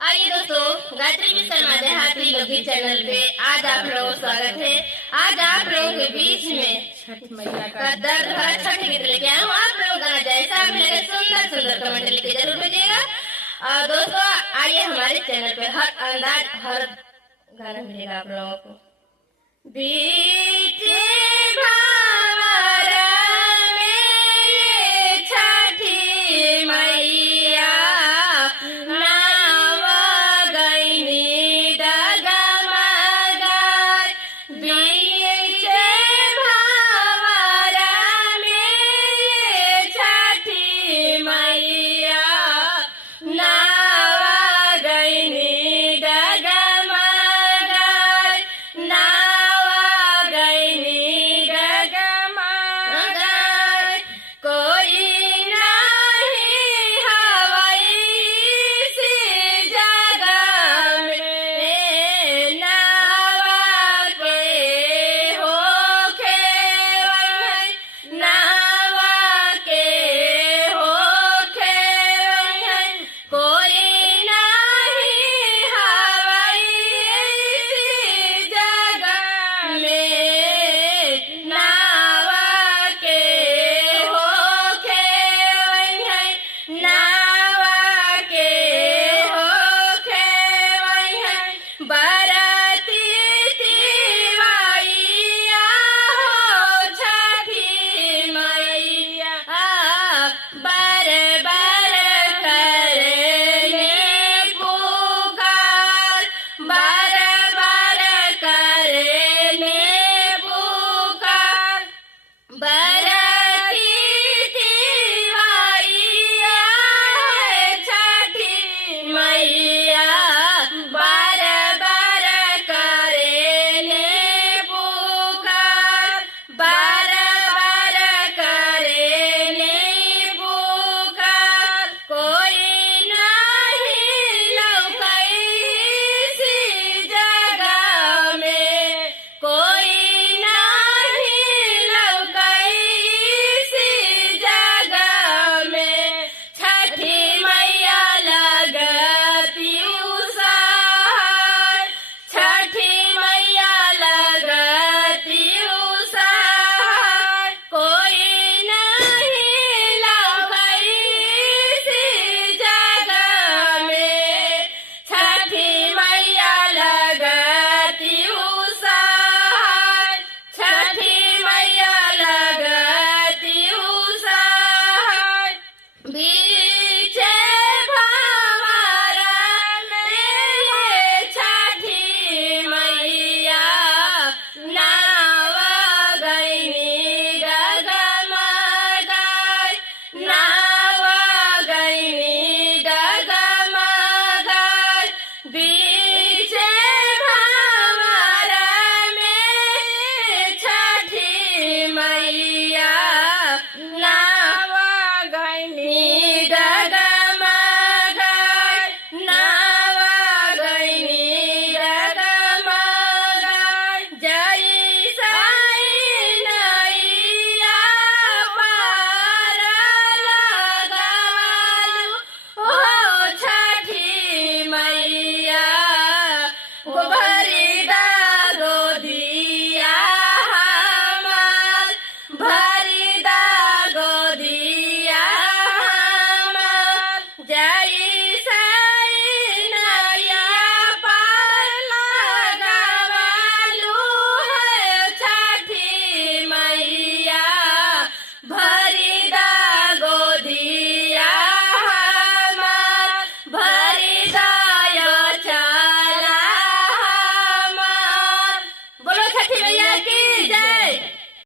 आइए दोस्तों, गायत्री मिशन माझे हाथी बगी चैनल पे आज आप लोगों का स्वागत है। आज आप लोगों के बीच में छठ मैया का दर्द भरा छठ गीत लेके आया हूँ। आप लोग गाना जैसा भी लगे सुंदर सुंदर कमेंट लिख के जरूर भेजिएगा। और दोस्तों आइए, हमारे चैनल पे हर अंदाज हर गाना मिलेगा आप लोगों को। बीच भावरा में छठी मैया नाव गईनी डगमगाए। बीच भावरा में छठी मैया नाव गईनी डगमगाए। नाव गईनी डगमगाए। कोई नहीं हवाई सी जगह में नाव के होखे वहीं। नाव के होखे वहीं। कोई नहीं हवाई सी जगह में नाव के होखे वहीं। नाव के होखे वहीं। बरती तिवाइया हो छठी मैया बर बर करले पुकार। बर बर करले पुकार। बरती तिवाइया छठी मैया बर बर करले पुकार। बर बर करले पुकार। कोई नहीं लौकई सी जगह में। कोई नहीं लौकई सी जगह में। छठी मैया लगती उसार। छठी मैया लगती उसार। कोई नहीं लौकई सी जगह में। छठी मैया लगती उसार। छठी मैया लगती उसार। बीच भावरा में छठी मैया नाव गईनी डगमगाए। नाव गईनी डगमगाए। बीच भावरा में छठी मैया नाव गईनी डगमगाए। नाव गईनी डगमगाए। जय साई नैया पार लगालू हो छठी मैया। भरी दागो दिया हमार। भरी दागो दिया हमार। जय